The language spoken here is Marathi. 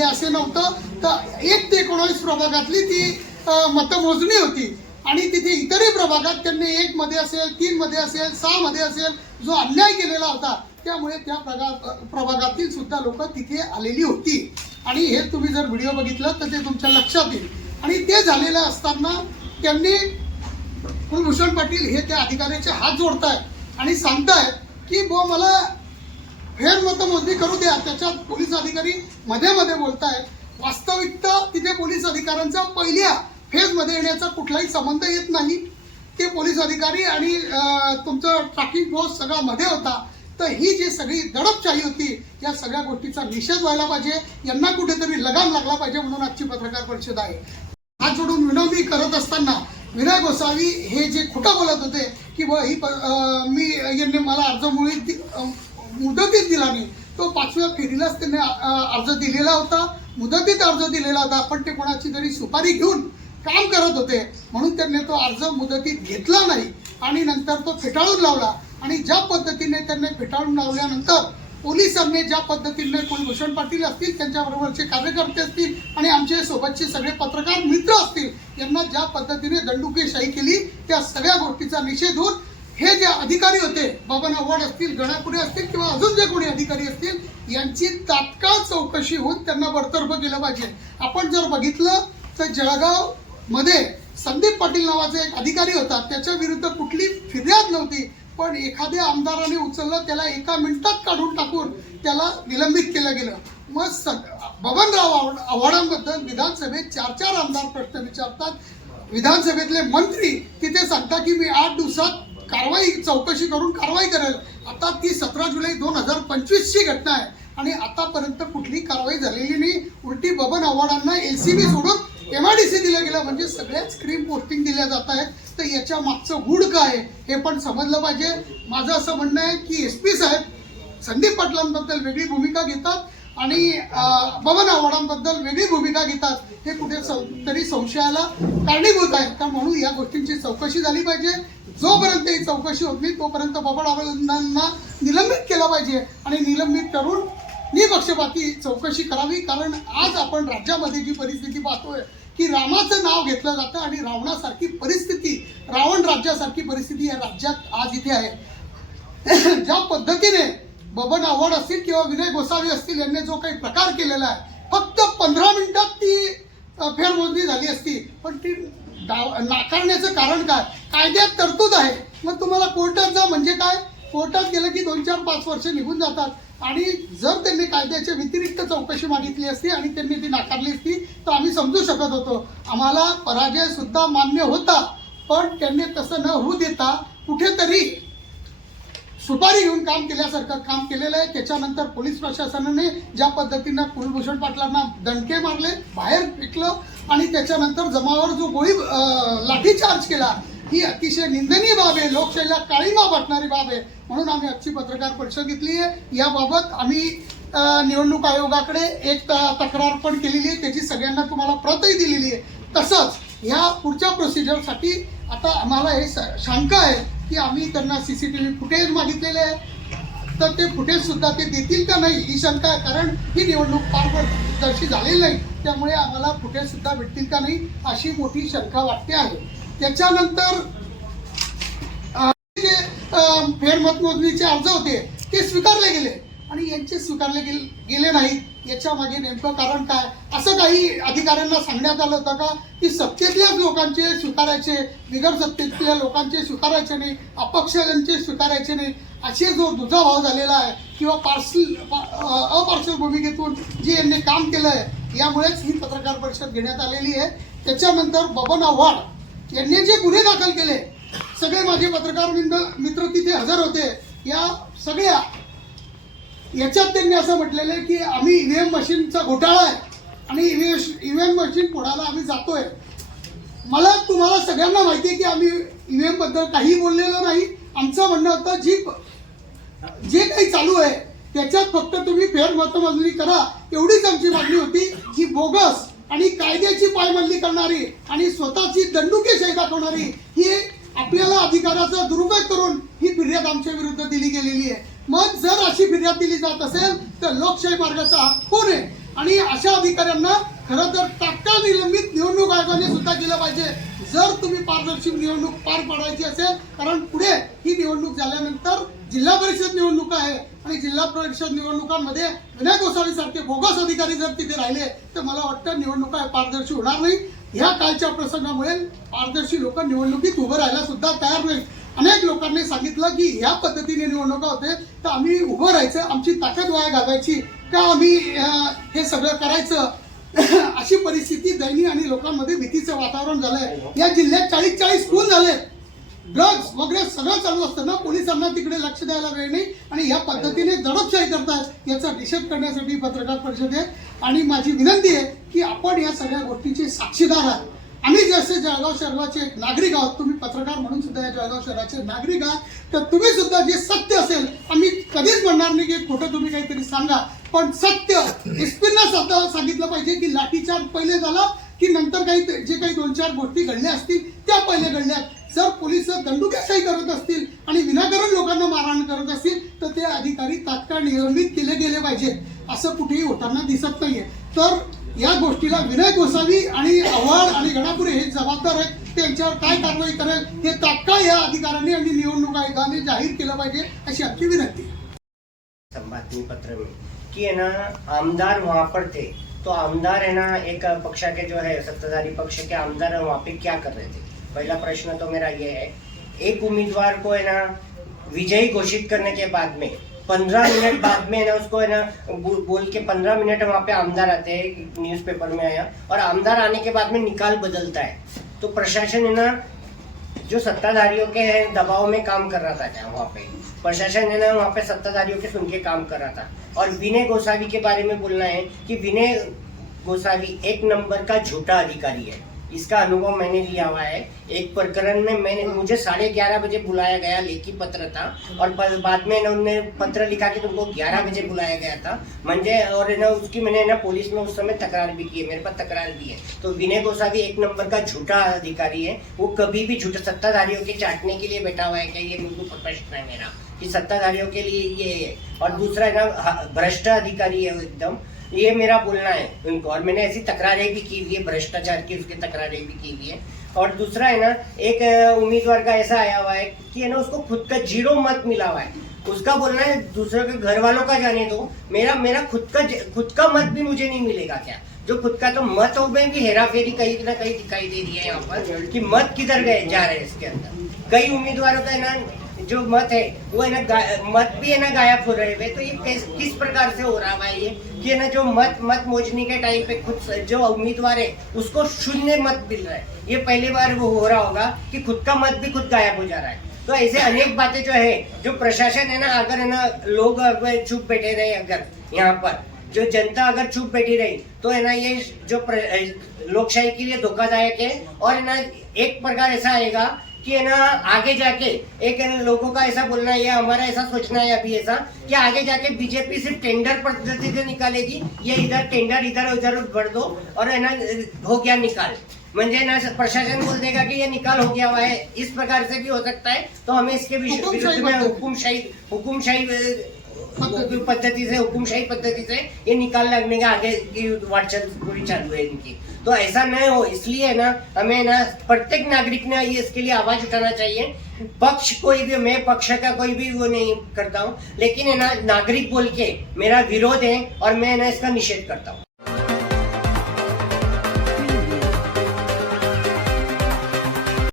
झाले असे नव्हतं. तर 1 ते 19 प्रभागातली ती मतमोजणी होती आणि तिथे इतरही प्रभागात त्यांनी 1 मध्ये असेल, 3 मध्ये असेल, 6 मध्ये असेल जो अन्याय केलेला होता, त्यामुळे त्या प्रभागातील सुद्धा लोक तिथे आलेली होती. आणि हे तुम्ही जर व्हिडिओ बघितलं तर ते तुमच्या लक्षात येईल. आणि ते झालेलं असताना त्यांनी कुलभूषण पाटील हे त्या अधिकाऱ्याचे हात जोडतायत आणि सांगतायत की मला फेर मतमोजणी करू द्या. त्याच्यात पोलीस अधिकारी मध्ये मध्ये बोलतायत. वास्तविकता तिथे पोलीस अधिकाऱ्यांचा पहिल्या फेजमध्ये येण्याचा कुठलाही संबंध येत नाही. ते पोलीस अधिकारी आणि तुमचं ट्रॅकिंग फोर्स सगळा मध्ये होता. तर ही जी सगळी दडपशाही होती या सगळ्या गोष्टीचा निषेध व्हायला पाहिजे. यांना कुठेतरी लगाम लागला पाहिजे म्हणून आजची पत्रकार परिषद आहे. हात जोडून विनंती करत असताना विनय गोसावी हे जे खोटं बोलत होते की ही यांनी मला अर्ज मुदतीत दिला नाही, तो 5व्या फेरीलाच त्यांनी अर्ज दिलेला होता, मुदतीत अर्ज दिलेला होता. पण ते कोणाची तरी सुपारी घेऊन काम करत होते म्हणून त्यांनी तो अर्ज मुदतीत घेतला नाही आणि नंतर तो फेटाळून लावला. आणि ज्या पद्धतीने त्यांनी फेटाळून लावल्यानंतर पोलिसांनी ज्या पद्धतीने कुलभूषण पाटील असतील, त्यांच्याबरोबरचे कार्यकर्ते असतील आणि आमचे सोबतचे सगळे पत्रकार मित्र असतील, यांना ज्या पद्धतीने दंडुकेशाही केली, त्या सगळ्या गोष्टीचा निषेध होऊन हे जे अधिकारी होते, बबन आव्हाड असतील, गणापुरे असतील किंवा अजून जे कोणी अधिकारी असतील, यांची तात्काळ चौकशी होऊन त्यांना बडतर्फ केलं पाहिजे. आपण जर बघितलं तर जळगाव मध्ये संदीप पाटील नावाचा एक अधिकारी होता, त्याच्या विरुद्ध कुठली फिर्याद नव्हती, पण एखाद्या आमदाराने उचललं, त्याला 1 मिनिटात काढून टाकून त्याला निलंबित केलं गेलं. मग बबनराव आव्हाडांबद्दल विधानसभेत 4 आमदार प्रश्न विचारतात. विधानसभेतले मंत्री तिथे सांगतात की मी 8 दिवसात चौकशी करून कारवाई करेल. आता ती 17 जुलै 2025 ची घटना आहे आणि आतापर्यंत कुठली कारवाई झालेली नाही. उलटी बबन आव्हाडांना LCB सोडून MIDC दिलं गेलं, म्हणजे सगळ्याच स्क्रीम पोस्टिंग दिल्या जात आहेत. तर याच्या मागचं गूढ काय हे पण समजलं पाहिजे. माझं असं म्हणणं आहे की SP साहेब संदीप पाटलांबद्दल वेगळी भूमिका घेतात आणि बबन आव्हाडांबद्दल वेगळी भूमिका घेतात. हे कुठे तरी संशयाला कारणीभूत आहे. तर म्हणून या गोष्टींची चौकशी झाली पाहिजे. जोपर्यंत ही चौकशी होत नाही तोपर्यंत बबन आव्हाडांना निलंबित केलं पाहिजे आणि निलंबित करून निपक्षपाती चौकशी करावी. कारण आज आपण राज्यामध्ये जी परिस्थिती पाहतोय की रामाचं नाव घेतलं जातं आणि रावणासारखी परिस्थिती, रावण राज्यासारखी परिस्थिती या राज्यात आज इथे आहे. ज्या पद्धतीने बबन आव्हाड असतील किंवा विनय गोसावी असतील यांनी जो काही प्रकार केलेला आहे, फक्त 15 मिनिटात ती फेरमोजणी झाली असती. पण ती नाकारण्याचं कारण काय? कायद्यात तरतूद आहे. मग तुम्हाला कोर्टात जा म्हणजे काय? कोर्टात गेलं की 2, 4, 5 वर्ष निघून जातात. आणि जर त्यांनी कायद्याच्या व्यतिरिक्त चौकशी मागितली असती आणि त्यांनी ती नाकारली असती तर आम्ही समजू शकत होतो. आम्हाला पराजय सुद्धा मान्य होता. पण त्यांनी तसं न होऊ देता कुठेतरी सुपारी घेऊन काम केल्यासारखं काम केलेलं आहे. त्याच्यानंतर पोलीस प्रशासनाने ज्या पद्धतीनं कुलभूषण पाटलांना दणके मारले, बाहेर फेकलं आणि त्याच्यानंतर जमावावर जो लाठीचार्ज केला, ही अतिशय निंदनीय बाब आहे. लोकशाहीला काळीमा वाटणारी बाब आहे. म्हणून आम्ही आजची पत्रकार परिषद घेतली आहे. याबाबत आम्ही निवडणूक आयोगाकडे एक तक्रार पण केलेली आहे. त्याची सगळ्यांना तुम्हाला प्रतही दिलेली आहे. तसंच ह्या पुढच्या प्रोसिजरसाठी आता आम्हाला हे शंका आहे की आम्ही त्यांना CCTV फुटेज मागितलेले आहे, तर ते फुटेज सुद्धा ते देतील का नाही ही शंका आहे. कारण ही निवडणूक पारदर्शी झालेली नाही, त्यामुळे आम्हाला फुटेज सुद्धा भेटतील का नाही अशी मोठी शंका वाटते आहे. त्याच्यानंतर जे फेरमतमोजणीचे अर्ज होते ते स्वीकारले गेले आणि यांचे स्वीकारले गेले नाहीत. याच्या मागे नेमकं कारण काय? असं काही अधिकाऱ्यांना सांगण्यात आलं होतं का की सत्तेतल्या लोकांचे स्वीकारायचे, बिगर सत्तेतल्या लोकांचे स्वीकारायचे नाही, अपक्षांचे स्वीकारायचे नाही, असे जो दुजाभाव झालेला आहे किंवा अपार्शल भूमिकेतून जे यांनी काम केलं आहे, यामुळेच ही पत्रकार परिषद घेण्यात आलेली आहे. त्याच्यानंतर बबन आव्हाड यांनी जे गुन्हे दाखल केले, सगळे माझे पत्रकार मित्र तिथे हजर होते. या सगळ्या याच्यात त्यांनी असं म्हटलेलं आहे की आम्ही EVM मशीनचा घोटाळा आहे आणि EVM मशीन फोडायला आम्ही जातोय. मला तुम्हाला सगळ्यांना माहिती आहे की आम्ही EVM बद्दल काही बोललेलो नाही. आमचं म्हणणं होतं जे काही चालू आहे त्याच्यात फक्त तुम्ही फेर मतमोजणी करा, एवढीच आमची मागणी होती. ही बोगस आणि कायद्याची पायमल्ली करणारी आणि स्वतःची दंडुकेशाही दाखवणारी ही आपल्याला अधिकाराचा दुरुपयोग करून ही फिर्याद आमच्या विरुद्ध दिली गेलेली आहे. मग जर अशी फिर्याद दिली जात असेल तर लोकशाही मार्गाचा हक्क कोण आहे आणि अशा अधिकाऱ्यांना खरं तर तात्काळ निलंबित निवडणूक आयोगाने सुद्धा केलं पाहिजे जर तुम्ही पारदर्शी निवडणूक पार पाडायची असेल. कारण पुढे ही निवडणूक झाल्यानंतर जिल्हा परिषद निवडणूक आहे आणि जिल्हा परिषद निवडणुकांमध्ये विनय गोसावी सारखे बोगस अधिकारी जर तिथे राहिले तर मला वाटतं निवडणुका पारदर्शी होणार नाही. ह्या कालच्या प्रसंगामुळे पारदर्शी लोक निवडणुकीत उभं राहायला सुद्धा तयार नाही. अनेक लोकांनी सांगितलं की ह्या पद्धतीने निवडणुका होते तर आम्ही उभं राहायचं, आमची ताकद वाया घालवायची का, आम्ही हे सगळं करायचं अशी परिस्थिती दयनीय आणि लोकांमध्ये भीतीचं वातावरण झालंय. या जिल्ह्यात 40 खून झाले, ड्रग्ज वगैरे सगळं चालू असताना पोलिसांना तिकडे लक्ष द्यायला वेळ नाही आणि या पद्धतीने दडपशाही करतात. याचा निषेध करण्यासाठी पत्रकार परिषद आहे आणि माझी विनंती आहे की आपण या सगळ्या गोष्टीचे साक्षीदार आहात. आम्ही जसे जळगाव शहराचे नागरिक आहोत, तुम्ही पत्रकार म्हणून सुद्धा या जळगाव शहराचे नागरिक आहात, तर तुम्ही सुद्धा जे सत्य असेल, आम्ही कधीच म्हणणार नाही की खोटं तुम्ही काहीतरी सांगा, पण सत्य एसपींना सुद्धा सांगितलं पाहिजे की लाठीचार्ज पहिले झाला की नंतर काही जे काही 2-4 गोष्टी घडल्या असतील त्या पहिले घडल्यात. जर पोलिस दंडुकेशाही करत असतील आणि विनाकारण लोकांना मारहाण करत असतील तर ते अधिकारी तात्काळ निलंबित केले गेले पाहिजेत. असं कुठेही होताना दिसत नाहीये. तर या गोष्टीला विनय गोसावी आणि आव्हाड आणि गणापुरे हे जबाबदार आहेत. त्यांच्यावर काय कारवाई करेल हे तात्काळ या अधिकाऱ्यांनी आणि निवडणूक आयोगाने जाहीर केलं पाहिजे अशी आमची विनंती. बातमी पत्र में कि है ना आमदार वहाँ पर थे, तो आमदार है ना एक पक्ष के जो है सत्ताधारी पक्ष के आमदार वहाँ पे क्या कर रहे थे. पहला प्रश्न तो मेरा ये है. एक उम्मीदवार को है ना विजयी घोषित करने के बाद में 15 मिनट बाद में ना उसको है ना बोल के 15 मिनट वहाँ पे आमदार आते हैं, न्यूज़पेपर में आया, और आमदार आने के बाद में निकाल बदलता है. तो प्रशासन है ना जो सत्ताधारियों के हैं दबाव में काम कर रहा था क्या वहाँ पे. प्रशासन है ना वहाँ पे सत्ताधारियों के सुन के काम कर रहा था. और विनय गोसावी के बारे में बोलना है कि विनय गोसावी एक नंबर का झूठा अधिकारी है. इसका अनुभव मैंने लिया हुआ है. एक प्रकरण में मुझे 11:30 बजे बुलाया गया, लेखी पत्र था, और बाद में उन्होंने पत्र लिखा कि तुमको 11 बजे बुलाया गया था म्हणजे, और ना उसकी मैंने ना पुलिस में उस समय तकरार भी की है, मेरे पास तकरार भी है. तो विनय गोसावी एक नंबर का झूठा अधिकारी है. वो कभी भी झूठे सत्ताधारियों के चाटने के लिए बैठा हुआ है क्या, ये बिल्कुल प्रश्न है मेरा कि सत्ताधारियों के लिए ये है. और दूसरा है ना भ्रष्ट अधिकारी है एकदम, ये मेरा बोलना है उनको. और मैंने ऐसी तकरारें भी की हुई है भ्रष्टाचार की, उसकी तकरारें भी की हुई है. और दूसरा है ना एक उम्मीदवार का ऐसा आया हुआ है कि है ना उसको खुद का 0 मत मिला हुआ है. उसका बोलना है दूसरों के घर वालों का जाने दो, मेरा खुद का मत भी मुझे नहीं मिलेगा क्या. जो खुद का तो मत हो में भी हेरा फेरी कहीं ना कहीं दिखाई दे रही है यहाँ पर कि मत किधर गए जा रहे हैं इसके अंदर. कई उम्मीदवारों का है ना जो मत है वो है ना मत भी है ना गायब हो रहे हैं. तो ये किस प्रकार से हो रहा है ये कि है ना जो मत मोजने के टाइम पे खुद जो उम्मीदवार है उसको 0 मत मिल रहा है. ये पहली बार वो हो रहा होगा कि खुद का मत भी खुद गायब हो जा रहा है. तो ऐसे अनेक बातें जो है जो प्रशासन है ना, अगर है ना लोग अगर चुप बैठे रहे, अगर यहाँ पर जो जनता अगर चुप बैठी रही तो है ना ये जो लोकशाही के लिए धोखादायक है. और है ना एक प्रकार ऐसा आएगा कि है ना आगे जाके एक लोगों का ऐसा बोलना है, हमारा ऐसा सोचना है अभी ऐसा कि आगे जाके बीजेपी सिर्फ टेंडर पद्धति से निकालेगी. ये इधर टेंडर इधर उधर भर दो और है ना हो गया निकाल, म्हणजे ना प्रशासन बोल देगा कि ये निकाल हो गया हुआ है. इस प्रकार से भी हो सकता है. तो हमें इसके विरुद्ध में हुकुमशाही पद्धति से ये निकाल लगने का आगे की वाटचाल पूरी चालू है इनकी. तो ऐसा न हो, इसलिए ना हमें ना प्रत्येक नागरिक ने ये इसके लिए आवाज उठाना चाहिए. पक्ष कोई भी, मैं पक्ष का कोई भी वो नहीं करता हूँ, लेकिन है ना नागरिक बोल के मेरा विरोध है और मैं ना इसका निषेध करता हूँ.